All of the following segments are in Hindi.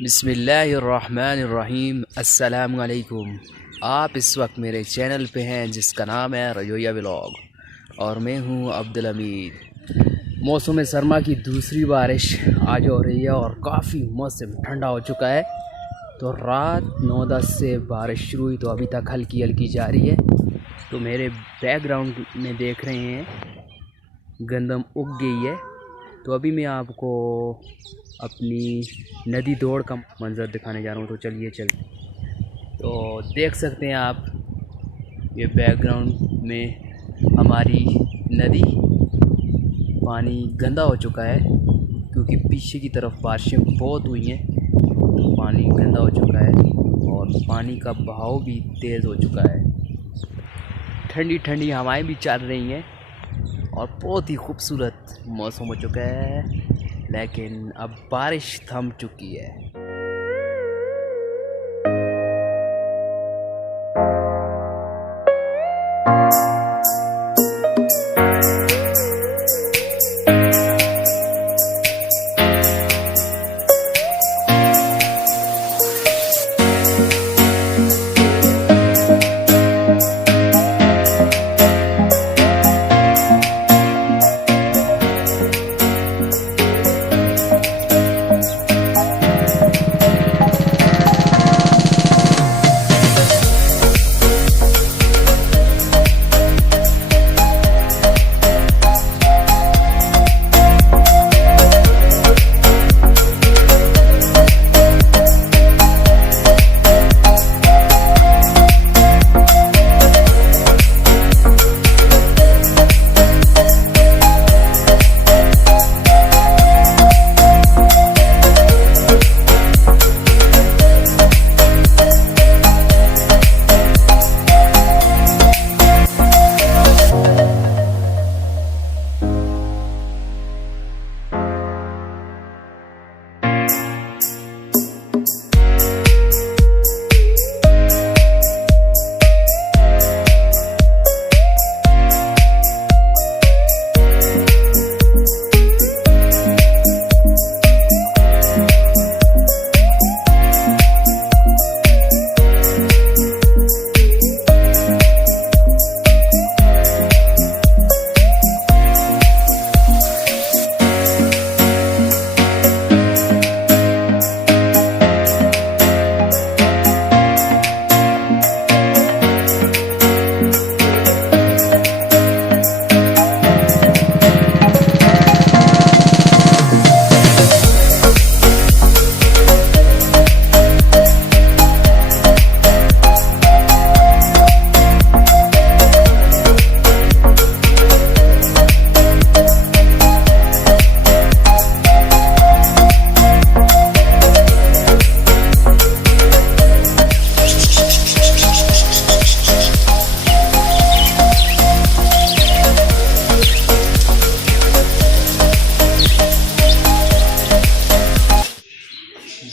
बिस्मिल्लाहिर्रहमानिर्रहीम। अस्सलामुअलैकुम। आप इस वक्त मेरे चैनल पे हैं जिसका नाम है रजोया व्लॉग और मैं हूं अब्दुल हमीद। मौसम सरमा की दूसरी बारिश आज हो रही है और काफ़ी मौसम ठंडा हो चुका है। तो रात 9-10 से बारिश शुरू हुई तो अभी तक हल्की हल्की जा रही है। तो मेरे बैकग्राउंड में देख रहे हैं गंदम उग गई है। तो अभी मैं आपको अपनी नदी दौड़ का मंज़र दिखाने जा रहा हूँ। तो चलिए चलते। तो देख सकते हैं आप ये बैकग्राउंड में हमारी नदी, पानी गंदा हो चुका है क्योंकि पीछे की तरफ बारिशें बहुत हुई हैं तो पानी गंदा हो चुका है और पानी का बहाव भी तेज़ हो चुका है। ठंडी ठंडी हवाएं भी चल रही हैं और बहुत ही खूबसूरत मौसम हो चुका है, लेकिन अब बारिश थम चुकी है।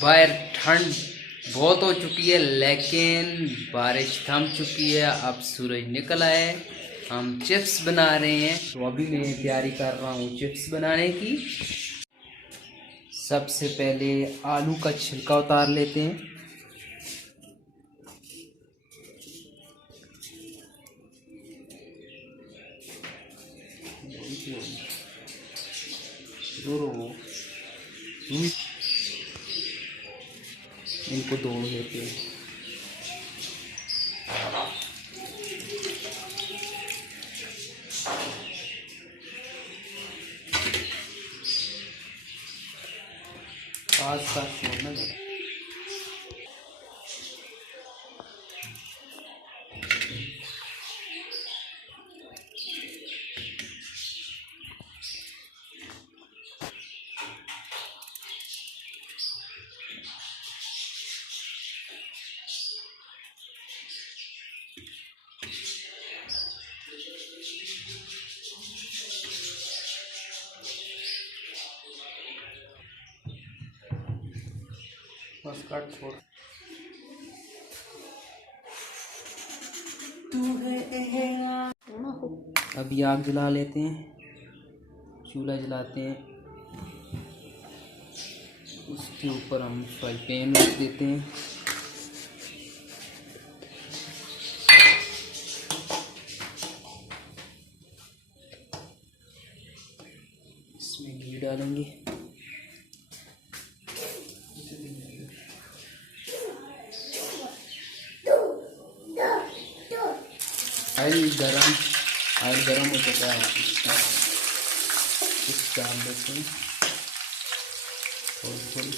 बाहर ठंड बहुत हो चुकी है लेकिन बारिश थम चुकी है। अब सूरज निकला है, हम चिप्स बना रहे हैं। तो अभी मैं तैयारी कर रहा हूँ चिप्स बनाने की। सबसे पहले आलू का छिलका उतार लेते हैं। इनको तोड़ देते हैं। पास छोड़ना जरा। बस काट छोड़। अभी आग जला लेते हैं, चूल्हा जलाते हैं। उसके ऊपर हम फ्राई पैन रख देते हैं। इसमें घी डालेंगे। ऑयल गरम हो चुका है। कुछ डाल देते हैं थोड़ी।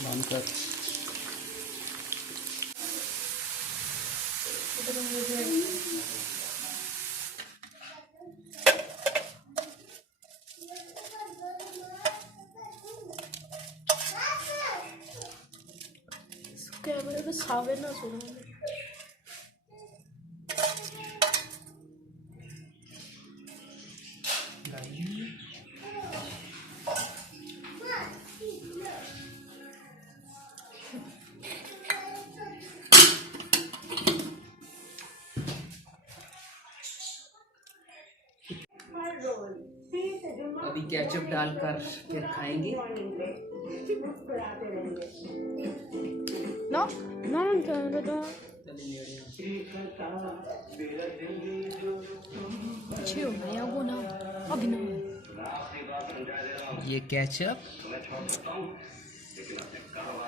बनकर कैमरे सावे ना सुनो। अभी केचप डालकर फिर खाएंगे। No, non credo. Chill, मैं अब ना अभी ना। ये केचप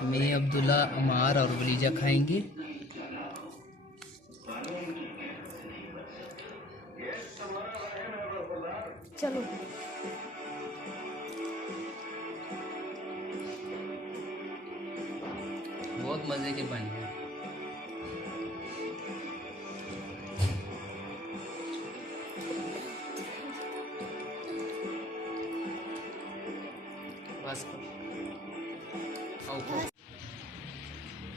मैं, अब्दुल्ला, अमार और वलीजा खाएंगे। चलो बहुत मजे के बन गए। बस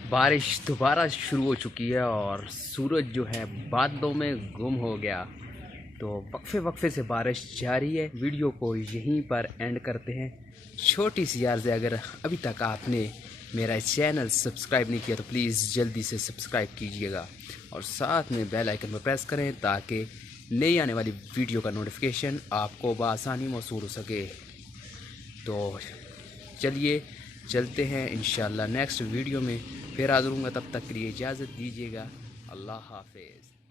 बारिश दोबारा शुरू हो चुकी है और सूरज जो है बादलों में गुम हो गया। तो वक्फे से बारिश जारी है। वीडियो को यहीं पर एंड करते हैं। छोटी सी याद है, अगर अभी तक आपने मेरा चैनल सब्सक्राइब नहीं किया तो प्लीज़ जल्दी से सब्सक्राइब कीजिएगा और साथ में बेल आइकन पर प्रेस करें ताकि नई आने वाली वीडियो का नोटिफिकेशन आपको बआसानी मौसूल हो सके। तो चलिए चलते हैं, इंशाल्लाह नेक्स्ट वीडियो में फिर हाज़िर होऊंगा। तब तक के लिए इजाज़त दीजिएगा। अल्लाह हाफिज़।